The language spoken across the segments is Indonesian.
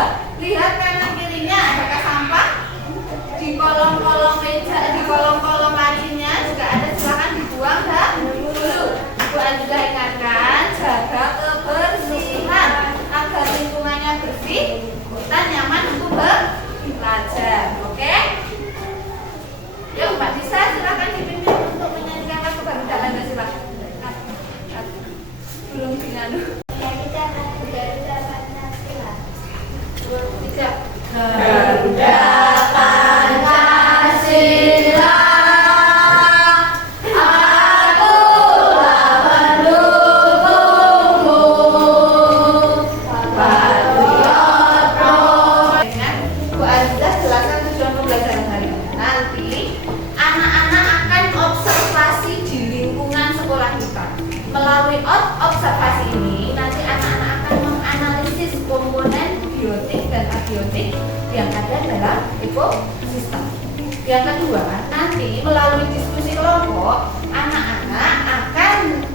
Coba lihat kanan kirinya, apakah sampah? Di kolom-kolom meja, di kolom-kolom lainnya juga ada, silakan dibuang dulu. Bu juga ingatkan, jaga kebersihan agar lingkungannya bersih dan nyaman untuk belajar. Oke? Yuk Mbak Disa, silakan dipimpin untuk menyanyikan lagu baru. Anda silakan. Belum dinanu. Ya, kita akan Garuda Pancasila. Tidak. Garuda Pancasila, akulah pendukungmu, patriot pro. Dengan Bu Aziza jelaskan tujuan pembelajaran hari ini. Nanti anak-anak akan observasi di lingkungan sekolah kita. Melalui observasi ini, nanti anak-anak akan menganalisis komponen biotik dan abiotik yang ada dalam ekosistem. Yang kedua, nanti melalui diskusi kelompok, anak-anak akan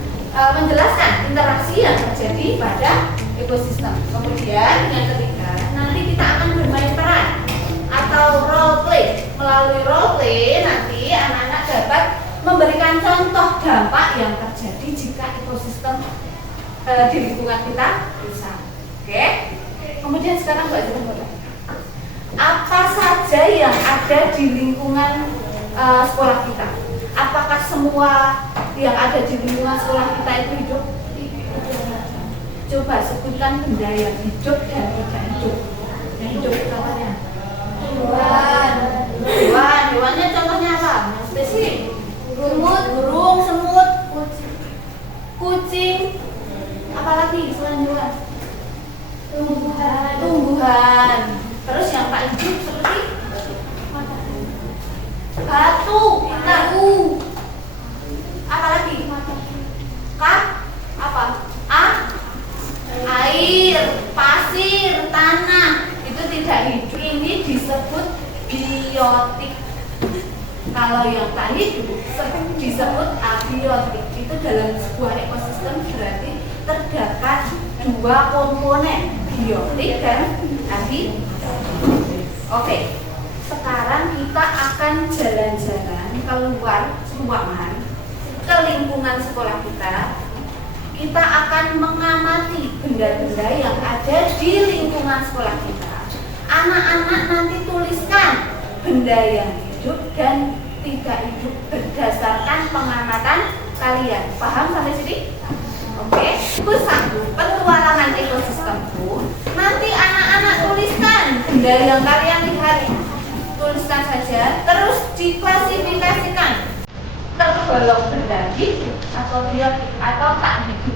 menjelaskan interaksi yang terjadi pada ekosistem. Kemudian yang ketiga, nanti kita akan bermain peran atau role play. Melalui role play, nanti anak-anak dapat memberikan contoh dampak yang terjadi jika ekosistem di lingkungan kita rusak. Oke? Kemudian sekarang Mbak Zura, apa saja yang ada di lingkungan sekolah kita? Apakah semua yang ada di lingkungan sekolah kita itu hidup? Coba sebutkan benda yang hidup dan tidak hidup. Yang hidup contohnya hewan. Hewannya contohnya apa? Spesifik. Burung, semut, kucing. Apalagi selain hewan? Tumbuhan. Terus yang tak hidup seperti batu, tahu. Apalagi? Apa? Air, pasir, tanah. Itu tidak hidup. Ini disebut biotik. Kalau yang tak hidup disebut abiotik. Itu dalam sebuah ekosistem berarti terdapat dua komponen, biotik dan abiotik. Oke, sekarang kita akan jalan-jalan keluar ruangan ke lingkungan sekolah kita. Kita akan mengamati benda-benda yang ada di lingkungan sekolah kita. Anak-anak nanti tuliskan benda yang hidup dan tidak hidup berdasarkan pengamatan kalian. Paham sampai sini? Oke. Satu, petualangan ekosistemku. Nanti anak-anak tuliskan benda yang kalian lihat. Tuliskan saja, terus diklasifikasikan. Tergolong benda hidup atau biotik atau tak hidup.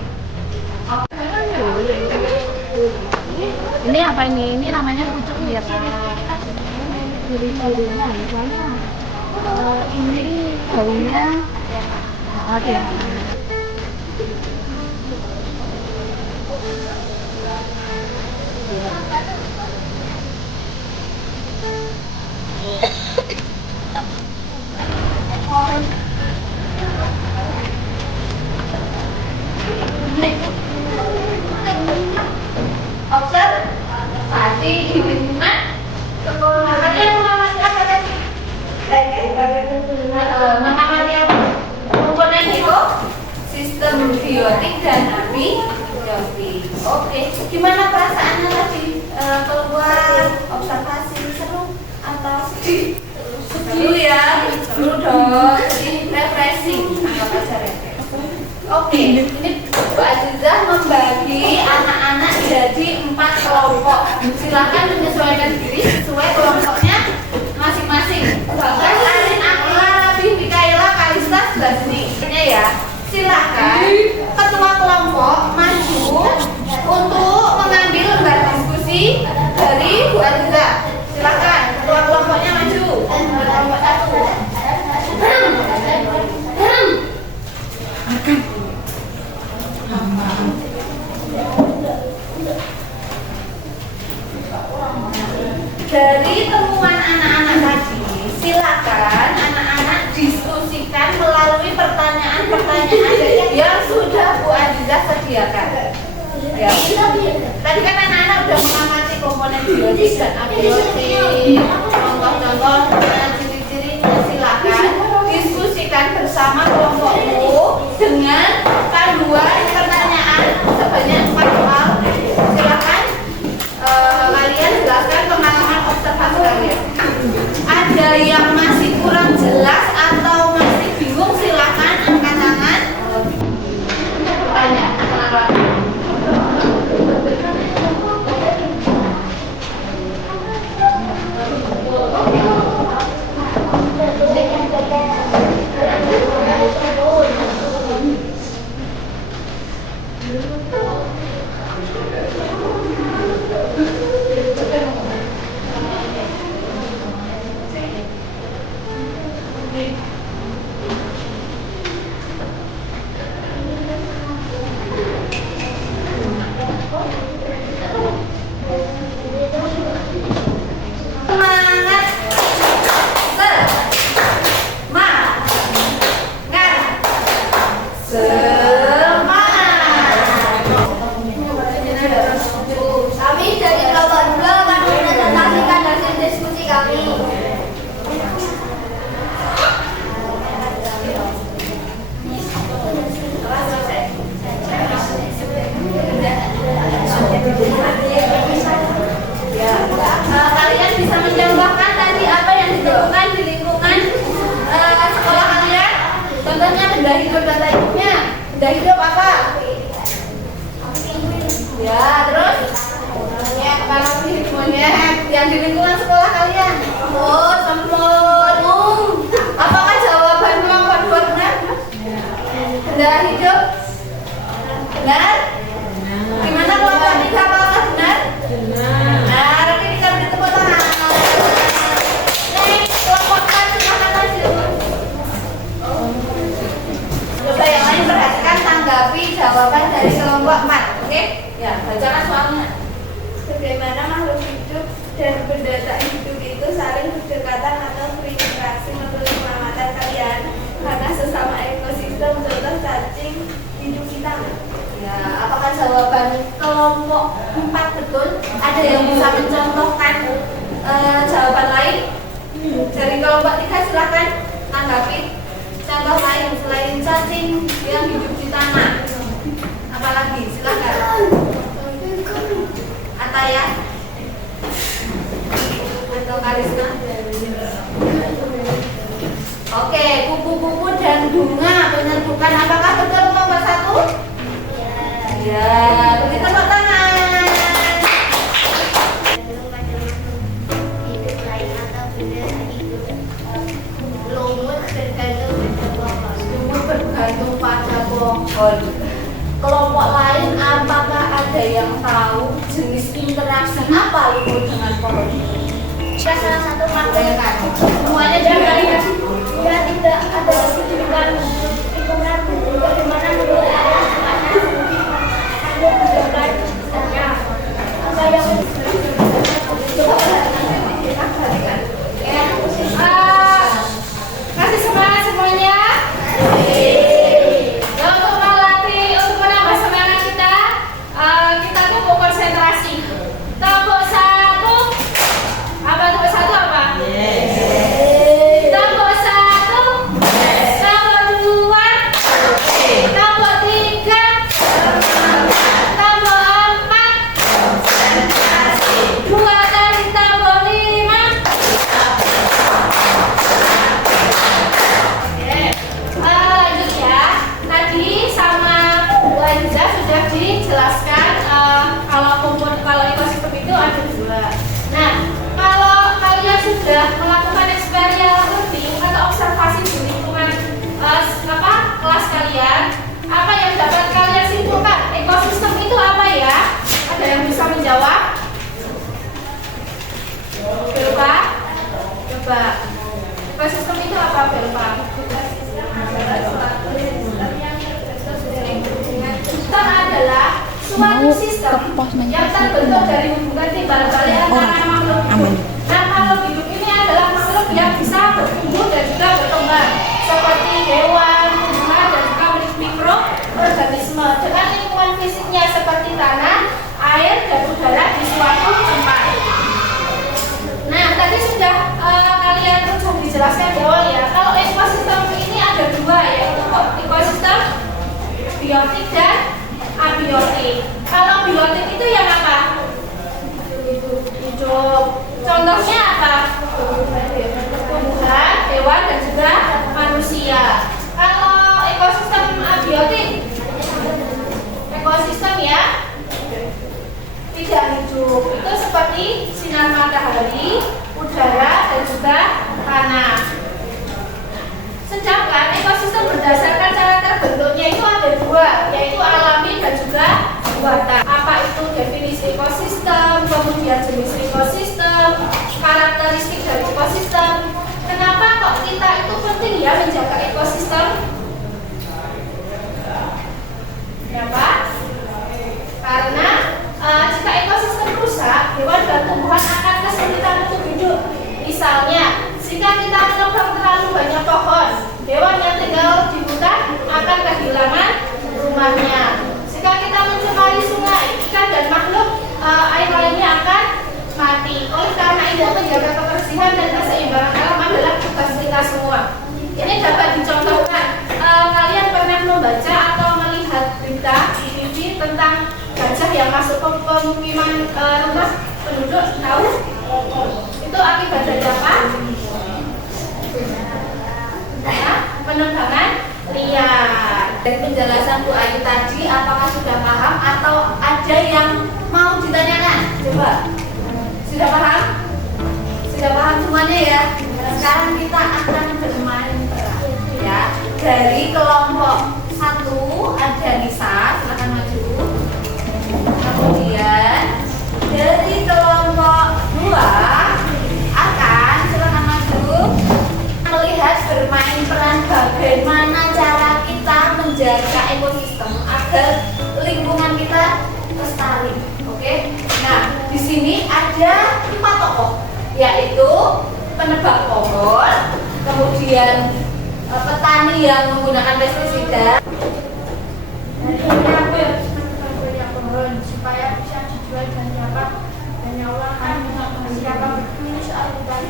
Ini apa ini? Ini namanya pucuk biar ciri-cirinya gimana? Ini baunya ada. Observasi di lingkungan sekolah. Kalian mengamati apa tadi? Mengamati apa? Komponen ekosistem biotik dan abiotik. Oke, gimana perasaannya tadi keluar observasi? Seru atau sedih? Seru ya, seru dong. Jadi refreshing, anggap aja refreshing. Oke, ini Bu Aziza membagi anak-anak jadi 4 kelompok. Silakan menyesuaikan diri sesuai kelompoknya masing-masing. Bagas, Arin, Akila, Rabi, Mikaela, Kalista sebelah sini. Ini ya. Silakan ketua kelompok maju untuk mengambil lembar diskusi dari Bu Aziza. Silakan ketua kelompoknya maju. Kelompok 1. Dari temuan anak-anak tadi, silakan anak-anak diskusikan melalui pertanyaan-pertanyaan yang sudah Bu Aziza sediakan. Ya. Tadi kan anak-anak sudah mengamati komponen biotik Logis dan abiotik. Contoh-contoh dan ciri-cirinya silakan diskusikan bersama kelompokmu dengan panduan pertanyaan sebanyak 4 soal. Silakan kalian jelaskan pengalaman observasi kalian. Ada yang masih kurang jelas atau masih bingung silakan angkat tangan. Tanya. Semangat. Kami dari kelompok 2 akan mempresentasikan hasil diskusi kami. Kalian bisa mencontohkan tadi apa yang ditemukan di lingkungan sekolah kalian. Contohnya benda hidup dan lainnya. Benda hidup apa? Ya, terus monyet, monyet yang di lingkungan sekolah kalian. Oh, semprot. Apakah jawaban kelompok 2 benar? Benda hidup benar? Gimana kelompok 3, apakah benar? Nah, nanti kita beri tepuk tangan. Next, kelompok 4 silakan lanjut. Coba yang lain perhatikan, tanggapi jawaban dari kelompok 4. Oke? Ya, bacakan soalnya. Bagaimana makhluk hidup dan benda tak hidup itu saling berdekatan atau berinteraksi menurut pengamatan kalian karena sesama ekosistem, contoh cacing hidup kita. Ya, apakah jawaban kelompok 4 betul? Ada yang bisa mencontohkan jawaban lain? Dari kelompok 3 silakan tanggapi contoh lain selain cacing yang hidup di tanah. Apalagi silakan. Ataya atau Karisma. Oke, kupu-kupu dan bunga menentukan apakah betul kelompok 1? Ya, beri tepuk tangan. Hidup lain atau benda hidup. Lumut bergantung pada pohon. Lumut bergantung pada pohon. Kelompok lain apakah ada yang tahu jenis interaksi apa lumut dengan pohon? Salah satu makhluk Semuanya juga ya. yang tidak ada kehidupan lingkungan bagaimana menurut kalian ada menunjukkan apa yang Kasih semangat semuanya. Ya, untuk melatih, untuk menambah semangat kita, kita tuh mau konsentrasi. Kelompok 1, apa kelompok 1 apa? Kelompok 1, kelompok 2, dijelaskan di awal ya. Kalau ekosistem ini ada dua, yaitu ekosistem biotik dan abiotik. Kalau biotik itu yang apa? Hidup. Contohnya apa? Tumbuhan, hewan, dan juga manusia. Kalau ekosistem abiotik, ekosistem ya tidak hidup. Itu seperti sinar matahari, udara, dan juga tanah. Sedangkan ekosistem berdasarkan cara terbentuknya itu ada dua, yaitu alami dan juga buatan. Apa itu definisi ekosistem, kemudian jenis ekosistem, karakteristik dari ekosistem. Kenapa kok kita itu penting ya menjaga ekosistem? Kenapa? Karena jika ekosistem rusak, hewan dan tumbuhan akan kesulitan untuk hidup. Misalnya, jika kita menebang terlalu banyak pohon, hewan yang tinggal di hutan akan kehilangan rumahnya. Jika kita mencemari sungai, ikan dan makhluk air lainnya akan mati. Oleh karena itu, menjaga kebersihan dan keseimbangan alam adalah tugas kita semua. Ini dapat dicontohkan. Kalian pernah membaca atau melihat berita di TV tentang gajah yang masuk ke pemukiman rumah penduduk? Tahu? Itu akibat dari apa? Penebangan liar. Dari penjelasan Bu Ayu tadi, apakah sudah paham atau ada yang mau ditanyakan? Coba. Sudah paham? Sudah paham semuanya ya? Sekarang kita akan bermain peran ya. Dari kelompok 1 ada Nisa, silakan maju. Kemudian dari kelompok 2 akan silakan maju. Melihat bermain peran bagaimana cara kita menjaga ekosistem agar lingkungan kita lestari. Oke. Nah, di sini ada 4 tokoh, yaitu penebang pohon, kemudian petani yang menggunakan pestisida. Ini aku yang menebang banyak pohon supaya bisa dijual dan dapat banyak uang kan siapa ini soal bukan.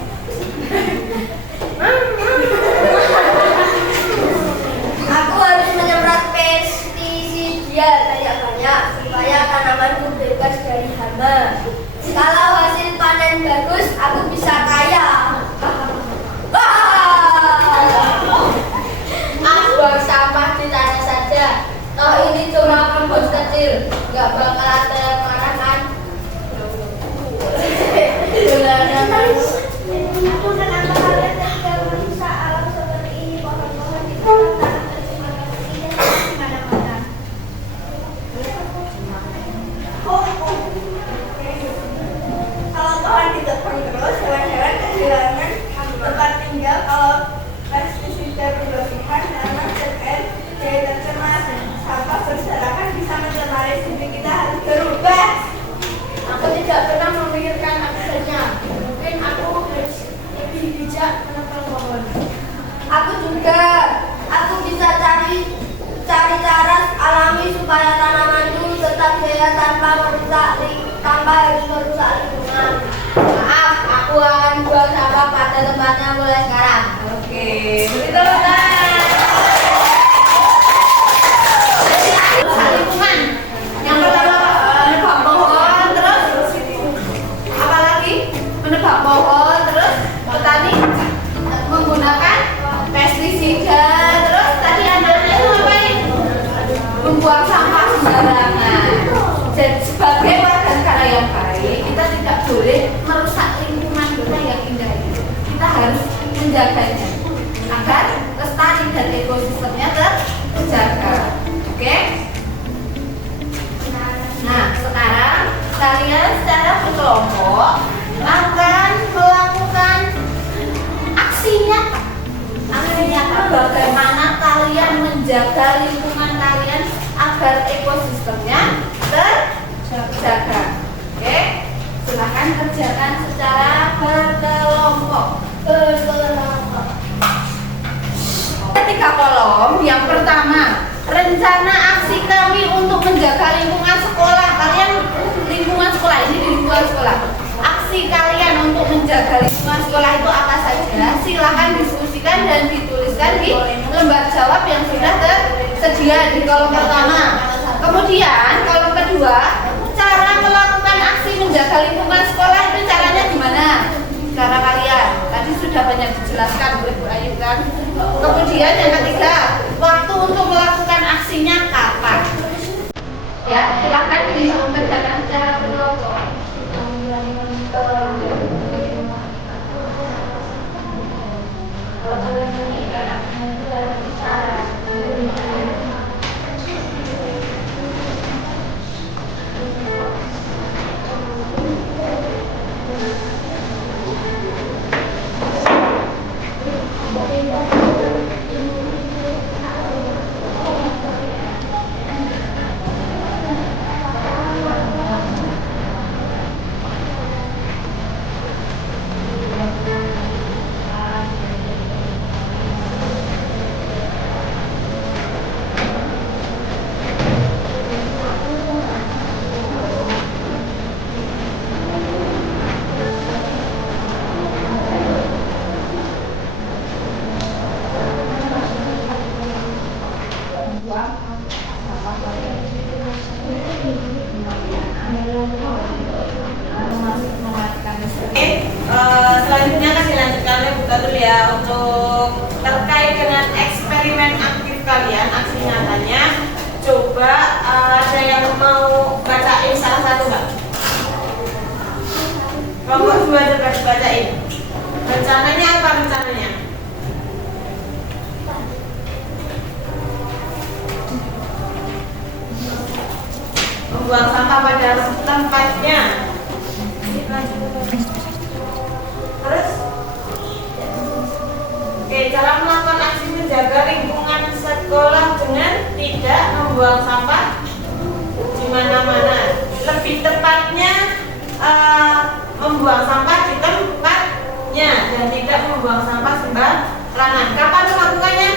Aku harus menyemprot pestisida banyak-banyak supaya tanamanku bebas dari hama. Kalau hasil panen bagus, aku bisa kaya. Buang sampah di tanah saja. Toh ini cuma kebun kecil, nggak bakal ada yang marah kan? Aku kenapa kalian tinggal merusak alam seperti ini? Pohon-pohon di tanah tercemar ini di mana-mana. Kalau pohon ditebang terus, hewan-hewan kehilangan tempat tinggal. Kalau pestisida berlebihan, tanah dan air jadi tercemar. Sampah berserakan bisa mencemari bumi. Kita harus berubah. Aku tidak pernah memikirkan akibatnya. Mungkin aku lebih bijak menebang pohon. Aku juga. Aku bisa cari cara alami supaya tanamanku tetap jaya tanpa harus merusak lingkungan. Maaf, aku akan buang sampah pada tempatnya mulai sekarang. Oke, begitu kan? Jadi lingkungan. Yang pertama menebang pohon, terus apa lagi? Menebang pohon, terus petani menggunakan pestisida, terus tadi anak-anak itu ngapain? Membuang sampah sembarangan. Jadi sebagai warga negara yang baik, kita tidak boleh merusak lingkungan kita yang indah itu. Kita harus menjaganya agar lestari dan ekosistemnya terjaga. Oke? Nah, sekarang kalian secara berkelompok akan melakukan aksi nyata. Aksi nyata bagaimana kalian menjaga lingkungan kalian agar ekosistemnya terjaga. Oke? Silakan kerjakan secara berkelompok. Tiga kolom. Yang pertama, rencana aksi kami untuk menjaga lingkungan sekolah. Kalian lingkungan sekolah ini di lingkungan sekolah. Aksi kalian untuk menjaga lingkungan sekolah itu apa saja? Silakan dia di kolom pertama. Kemudian kolom kedua, cara melakukan aksi menjaga lingkungan sekolah itu caranya gimana? Cara kalian tadi sudah banyak dijelaskan oleh Bu Ayu kan. Kemudian yang ketiga, waktu untuk melakukan aksinya kapan? Ya, silakan dikerjakan secara berkelompok. Selanjutnya akan dilanjutkan oleh Bu Tatul ya untuk terkait dengan eksperimen aktif kalian, aksi nyatanya. Coba ada yang mau bacain salah satu nggak? Kelompok 2 coba dibacain. Rencananya apa rencananya? Membuang sampah pada tempatnya. Terus, oke, cara melakukan aksi menjaga lingkungan sekolah dengan tidak membuang sampah di mana-mana. Lebih tepatnya membuang sampah di tempatnya dan tidak membuang sampah sembarangan. Kapan melakukannya?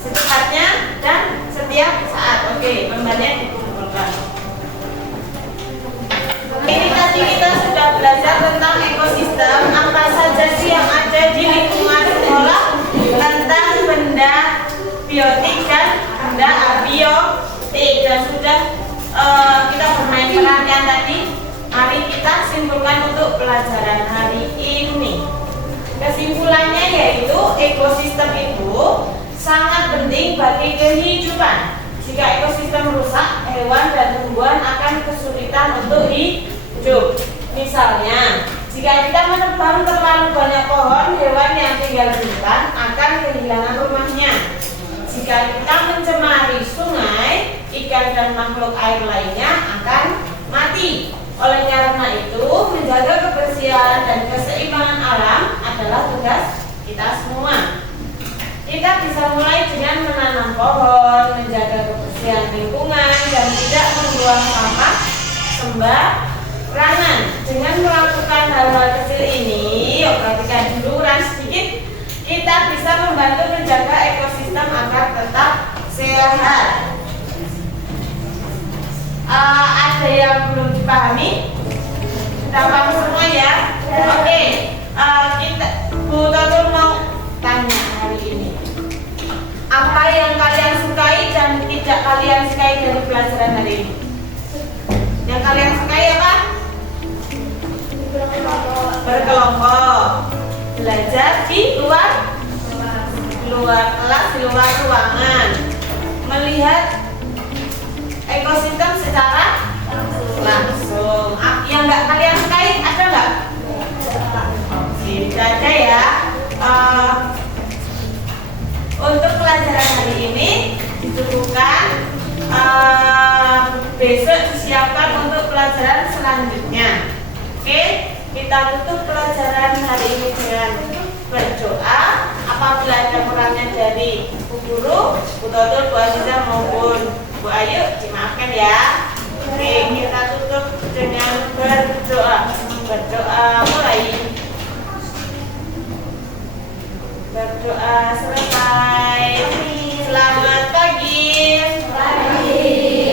Secepatnya dan setiap saat. Oke, kembali dikumpulkan. Ini tadi kita sudah belajar tentang ekosistem, apa saja sih yang ada di lingkungan sekolah, tentang benda biotik dan benda abiotik, dan sudah kita bermain perhatian tadi. Mari kita simpulkan untuk pelajaran hari ini. Kesimpulannya yaitu ekosistem itu sangat penting bagi kehidupan. Jika ekosistem rusak, hewan dan tumbuhan akan kesulitan untuk hidup. Misalnya, jika kita menebang terlalu banyak pohon, hewan yang tinggal di hutan akan kehilangan rumahnya. Jika kita mencemari sungai, ikan dan makhluk air lainnya akan mati. Oleh karena itu, menjaga kebersihan dan keseimbangan alam adalah tugas kita semua. Kita bisa mulai dengan menanam pohon, menjaga kebersihan lingkungan, dan tidak membuang sampah sembarangan. Dengan melakukan hal-hal kecil ini, yuk perhatikan dulu sedikit, kita bisa membantu menjaga ekosistem agar tetap sehat. Ada yang belum dipahami? Sudah paham semua ya? Oke, kita Bu Tatul mau tanya hari ini. Apa yang kalian sukai dan tidak kalian sukai dari pelajaran hari ini? Yang kalian sukai apa? Berkelompok. Belajar di luar kelas, di luar ruangan. Melihat ekosistem secara langsung. Yang nggak kalian sukai ada nggak? Tidak ada ya. Untuk pelajaran hari ini dicukupkan. Besok disiapkan untuk pelajaran selanjutnya. Oke, kita tutup pelajaran hari ini dengan berdoa. Apabila ada kurangnya dari Bu Guru, Bu Tatul, Bu Aziza maupun Bu Ayu, dimaafkan ya.